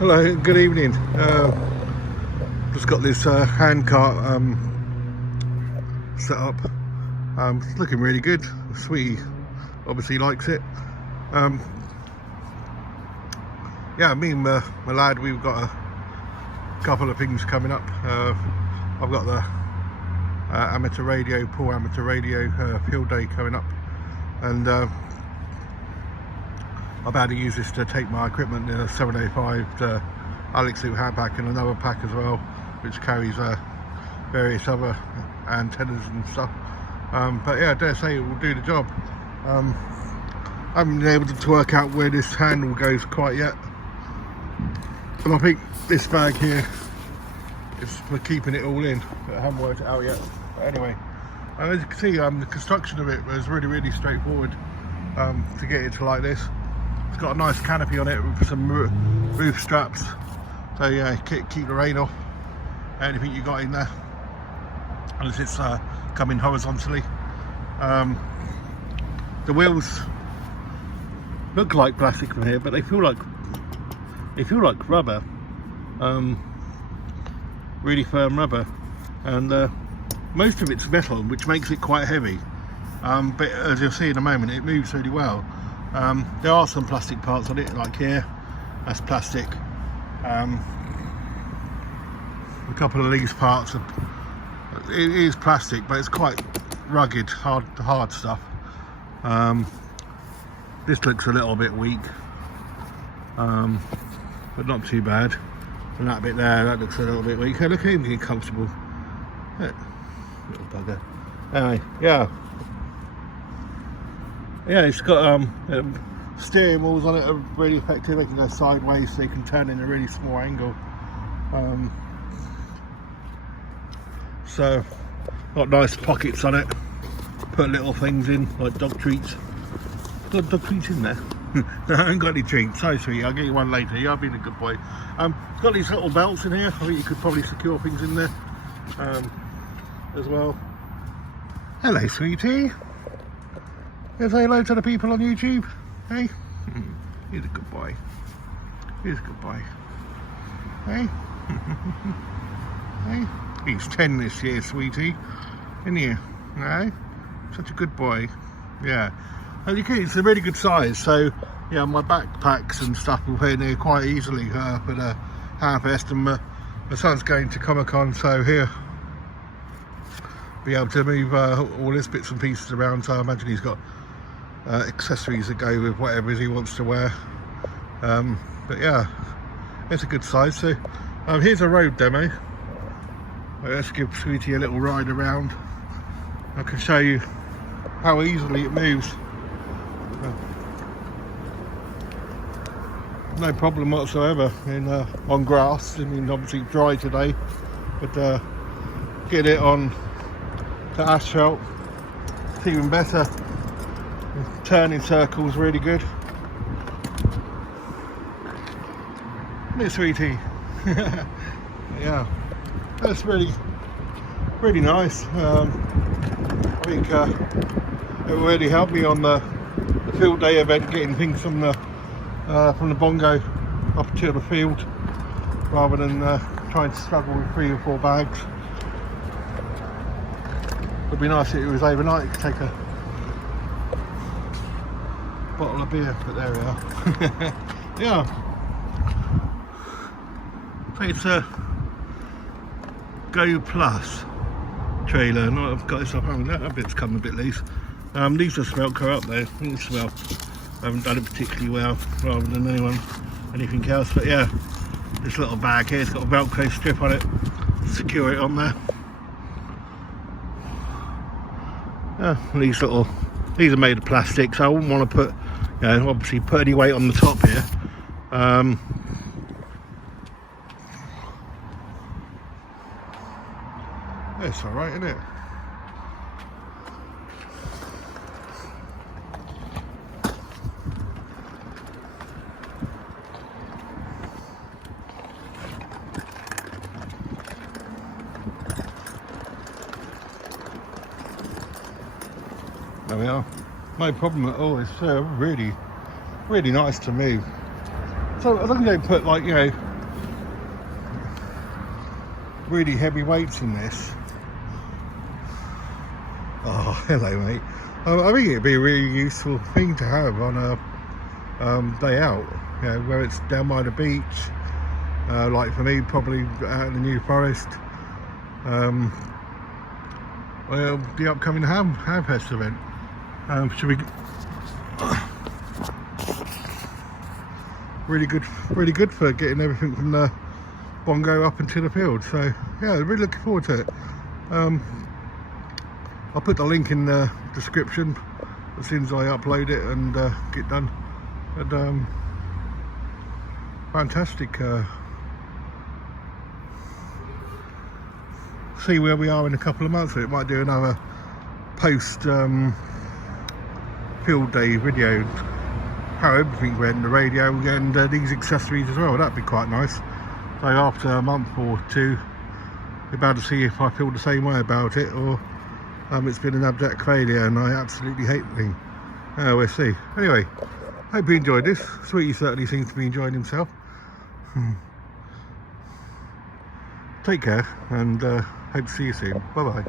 Hello, good evening. Just got this hand cart set up. It's looking really good. Sweety obviously likes it. Yeah, me and my lad, we've got a couple of things coming up. I've got the amateur radio, Paul amateur radio field day coming up, and I've had to use this to take my equipment in a 705 to Alex Loop hand pack, and another pack as well, which carries various other antennas and stuff. But yeah, I dare say it will do the job. I haven't been able to work out where this handle goes quite yet, and I think this bag here is for keeping it all in, but I haven't worked it out yet. But anyway, as you can see, the construction of it was really straightforward to get it to like this. It's got a nice canopy on it with some roof straps, so yeah, keep the rain off anything you got in there, as it's coming horizontally. The wheels look like plastic from here, but they feel like rubber, really firm rubber, and most of it's metal, which makes it quite heavy. But as you'll see in a moment, it moves really well. There are some plastic parts on it, like here, that's plastic. A couple of these parts it is plastic, but it's quite rugged, hard stuff. This looks a little bit weak, but not too bad. And that bit there, that looks a little bit weak. Hey, look at him getting comfortable. Yeah, little bugger. Anyway, yeah, it's got steering wheels on it are really effective. They can go sideways, so they can turn in a really small angle. So got nice pockets on it. Put little things in, like dog treats. Got dog treats in there. No, I haven't got any treats. So sweet, I'll get you one later. Yeah, I've been a good boy. It's got these little belts in here. I think you could probably secure things in there as well. Hello, sweetie. Say hello to the people on YouTube. Hey, he's a good boy. He's a good boy. Hey, hey. He's 10 this year, sweetie. Isn't he? No, such a good boy. Yeah. As you can see, it's a really good size. So yeah, my backpacks and stuff will fit in here quite easily for the harvest. And my son's going to Comic-Con, so here be able to move all his bits and pieces around. So I imagine he's got accessories that go with whatever he wants to wear. But yeah, it's a good size. So here's a road demo. Let's give Sweety a little ride around. I can show you how easily it moves. No problem whatsoever on grass. I mean, obviously dry today, but get it on to asphalt, it's even better. Turning circles really good. Isn't it, Sweety? Yeah, that's really nice. I think it will really help me on the field day event, getting things from the bongo up to the field, rather than trying to struggle with 3 or 4 bags. It'd be nice if it was overnight. You could take a bottle of beer, but there we are. Yeah, so it's a Go Plus trailer, and I've got this up. That bit's come a bit loose. These are Velcro up there. I think it's well, I haven't done it particularly well, rather than anything else. But yeah, this little bag here, it's got a Velcro strip on it. Secure it on there. Yeah, these are made of plastic, so I wouldn't want to put, obviously put any weight on the top here. It's all right, isn't it? There we are. No problem at all. It's really nice to move. So as long as they put, like, really heavy weights in this. Oh, hello mate. I think it'd be a really useful thing to have on a day out, you know, where it's down by the beach, like for me probably out in the New Forest, well, the upcoming Hamfest event. Should we really good for getting everything from the bongo up into the field. So yeah, really looking forward to it. I'll put the link in the description as soon as I upload it and get done. And fantastic. See where we are in a couple of months. We might do another post field day video, how everything went, the radio and these accessories as well. That'd be quite nice. So after a month or two, we're about to see if I feel the same way about it, or it's been an abject failure and I absolutely hate the thing. We'll see. Anyway, hope you enjoyed this. Sweety certainly seems to be enjoying himself. Take care, and hope to see you soon. Bye bye.